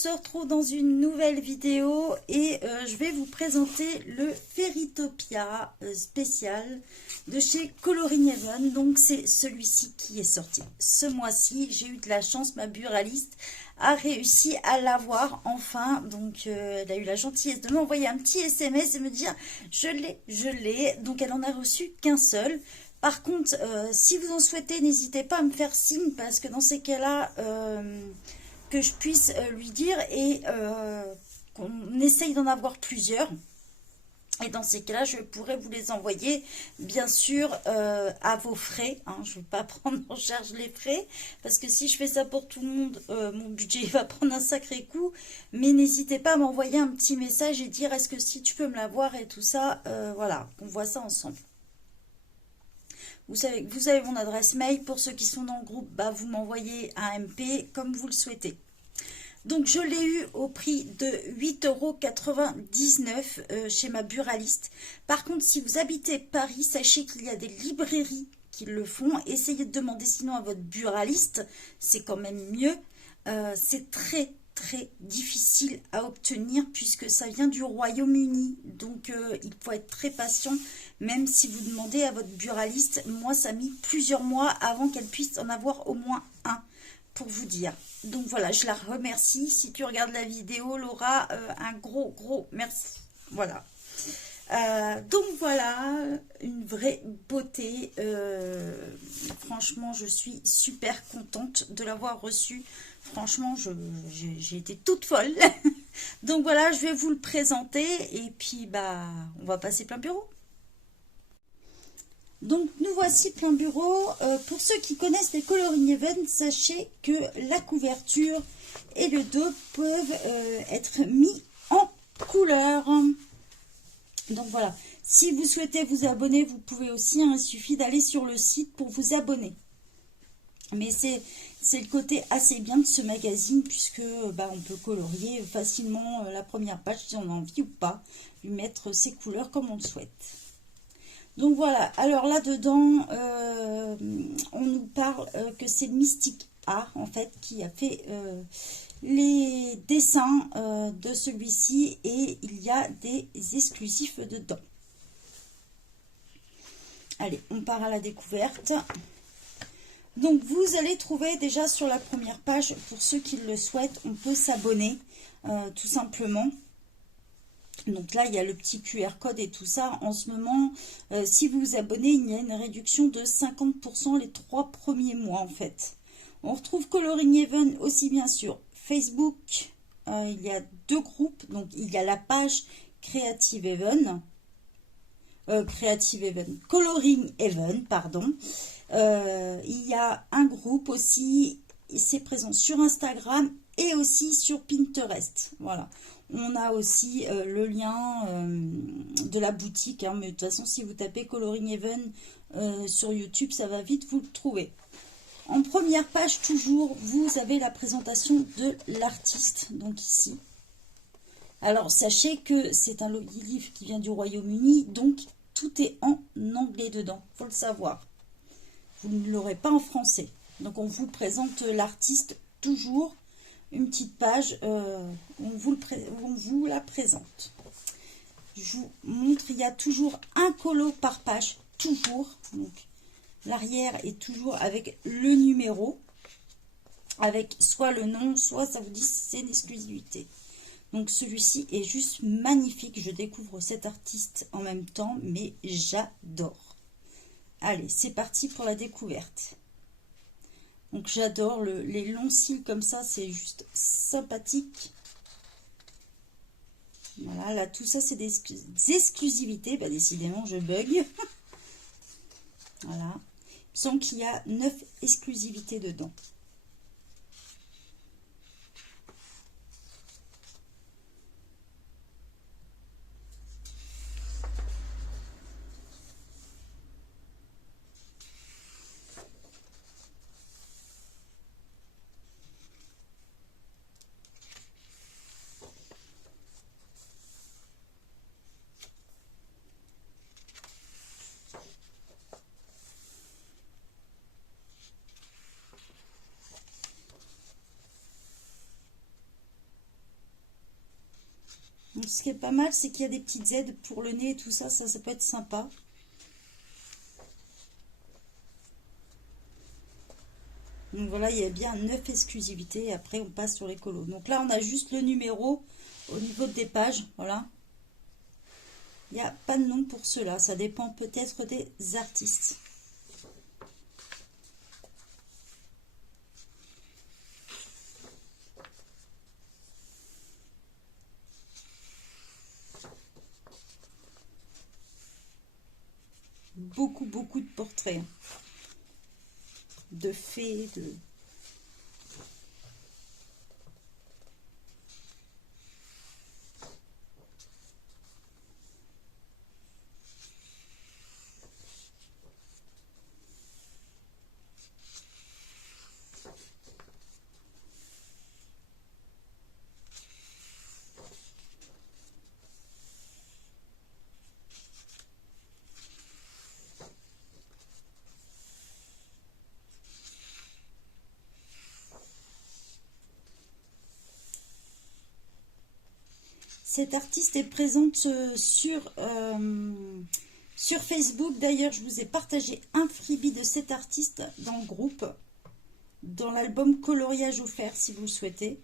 se retrouve dans une nouvelle vidéo et je vais vous présenter le Fairytopia spécial de chez Coloring Heaven. Donc c'est celui-ci qui est sorti ce mois-ci. J'ai eu de la chance, ma buraliste a réussi à l'avoir enfin. Donc elle a eu la gentillesse de m'envoyer un petit SMS et me dire je l'ai. Donc elle en a reçu qu'un seul. Par contre, si vous en souhaitez, n'hésitez pas à me faire signe parce que dans ces cas-là, que je puisse lui dire et qu'on essaye d'en avoir plusieurs. Et dans ces cas-là, je pourrais vous les envoyer, bien sûr, à vos frais. Hein. Je ne vais pas prendre en charge les frais, parce que si je fais ça pour tout le monde, mon budget va prendre un sacré coup. Mais n'hésitez pas à m'envoyer un petit message et dire, est-ce que si tu peux me l'avoir et tout ça, voilà, qu'on voit ça ensemble. Vous savez que vous avez mon adresse mail. Pour ceux qui sont dans le groupe, bah, vous m'envoyez un MP comme vous le souhaitez. Donc, je l'ai eu au prix de 8,99 € chez ma buraliste. Par contre, si vous habitez Paris, sachez qu'il y a des librairies qui le font. Essayez de demander sinon à votre buraliste. C'est quand même mieux. C'est très difficile à obtenir puisque ça vient du Royaume-Uni. Donc, il faut être très patient. Même si vous demandez à votre buraliste, moi, ça a mis plusieurs mois avant qu'elle puisse en avoir au moins un, pour vous dire. Donc, voilà, je la remercie. Si tu regardes la vidéo, Laura, un gros merci. Voilà. Donc, voilà, une vraie beauté. Franchement, je suis super contente de l'avoir reçue. Franchement, j'ai été toute folle. Donc, voilà, je vais vous le présenter. Et puis, bah, on va passer plein bureau. Donc, nous voici plein bureau. Pour ceux qui connaissent les Coloring Heaven, sachez que la couverture et le dos peuvent être mis en couleur. Donc, voilà. Si vous souhaitez vous abonner, vous pouvez aussi. Hein, il suffit d'aller sur le site pour vous abonner. Mais c'est le côté assez bien de ce magazine puisque bah, on peut colorier facilement la première page si on a envie ou pas. Lui mettre ses couleurs comme on le souhaite. Donc voilà, alors là-dedans, on nous parle que c'est Mystic Art, en fait, qui a fait les dessins de celui-ci et il y a des exclusifs dedans. Allez, on part à la découverte. Donc vous allez trouver déjà sur la première page, pour ceux qui le souhaitent, on peut s'abonner tout simplement. Donc là, il y a le petit QR code et tout ça. En ce moment, si vous vous abonnez, il y a une réduction de 50% les 3 premiers mois en fait. On retrouve Coloring Heaven aussi bien sûr. Facebook, il y a 2 groupes. Donc il y a la page Creative Heaven. Coloring Heaven, pardon. Il y a un groupe aussi. C'est présent sur Instagram et aussi sur Pinterest. Voilà. On a aussi le lien de la boutique. Hein, mais de toute façon, si vous tapez Coloring Heaven sur YouTube, ça va vite vous le trouver. En première page, toujours, vous avez la présentation de l'artiste. Donc ici. Alors, sachez que c'est un livre qui vient du Royaume-Uni. Donc, tout est en anglais dedans. Il faut le savoir. Vous ne l'aurez pas en français. Donc, on vous présente l'artiste toujours. Une petite page où on vous la présente. Je vous montre, il y a toujours un colo par page, toujours. Donc, l'arrière est toujours avec le numéro, avec soit le nom, soit ça vous dit c'est une exclusivité. Donc, celui-ci est juste magnifique. Je découvre cet artiste en même temps, mais j'adore. Allez, c'est parti pour la découverte. Donc j'adore les longs cils comme ça, c'est juste sympathique. Voilà, là tout ça c'est des exclusivités. Bah, décidément je bug. Voilà. Il me semble qu'il y a 9 exclusivités dedans. Ce qui est pas mal, c'est qu'il y a des petites aides pour le nez et tout ça, ça peut être sympa. Donc voilà, il y a bien 9 exclusivités et après on passe sur les colos. Donc là, on a juste le numéro au niveau des pages, voilà. Il n'y a pas de nom pour cela, ça dépend peut-être des artistes. Beaucoup de portraits. De fées, de... Cette artiste est présente sur Facebook. D'ailleurs, je vous ai partagé un freebie de cet artiste dans le groupe, dans l'album coloriage offert, si vous le souhaitez.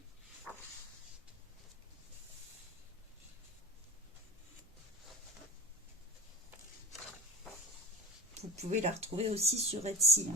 Vous pouvez la retrouver aussi sur Etsy.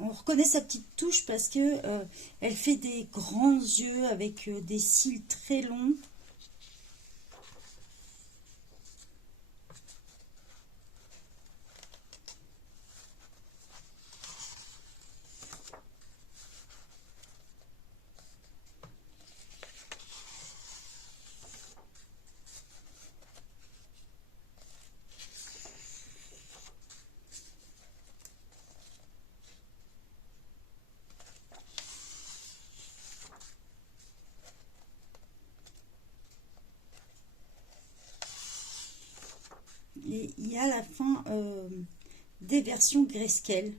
On reconnaît sa petite touche parce que elle fait des grands yeux avec des cils très longs. Et il y a à la fin des versions grayscale.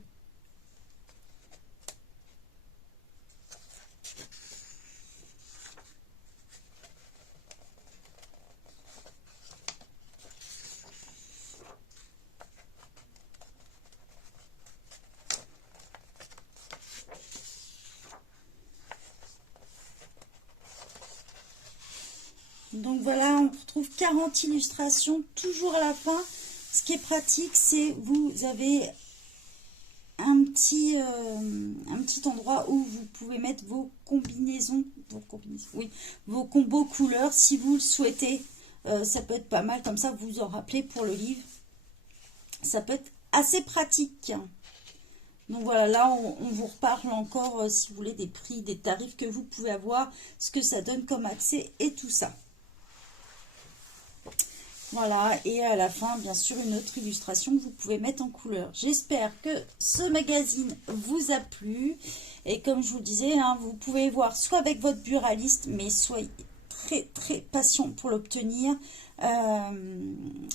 Donc voilà, on retrouve 40 illustrations, toujours à la fin. Ce qui est pratique, c'est vous avez un petit endroit où vous pouvez mettre vos combinaisons, oui, vos combos couleurs si vous le souhaitez. Ça peut être pas mal, comme ça vous en rappelez pour le livre. Ça peut être assez pratique. Donc voilà, là on vous reparle encore, si vous voulez, des prix, des tarifs que vous pouvez avoir, ce que ça donne comme accès et tout ça. Voilà, et à la fin, bien sûr, une autre illustration que vous pouvez mettre en couleur. J'espère que ce magazine vous a plu. Et comme je vous disais, hein, vous pouvez voir soit avec votre buraliste, mais soyez très patient pour l'obtenir.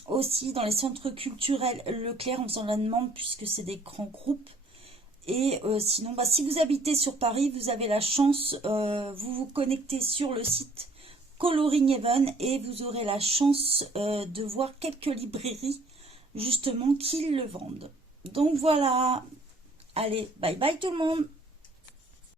Aussi dans les centres culturels Leclerc, en faisant la demande, puisque c'est des grands groupes. Et sinon, bah, si vous habitez sur Paris, vous avez la chance, vous vous connectez sur le site Coloring Heaven et vous aurez la chance de voir quelques librairies justement qui le vendent. Donc voilà, allez, bye bye tout le monde.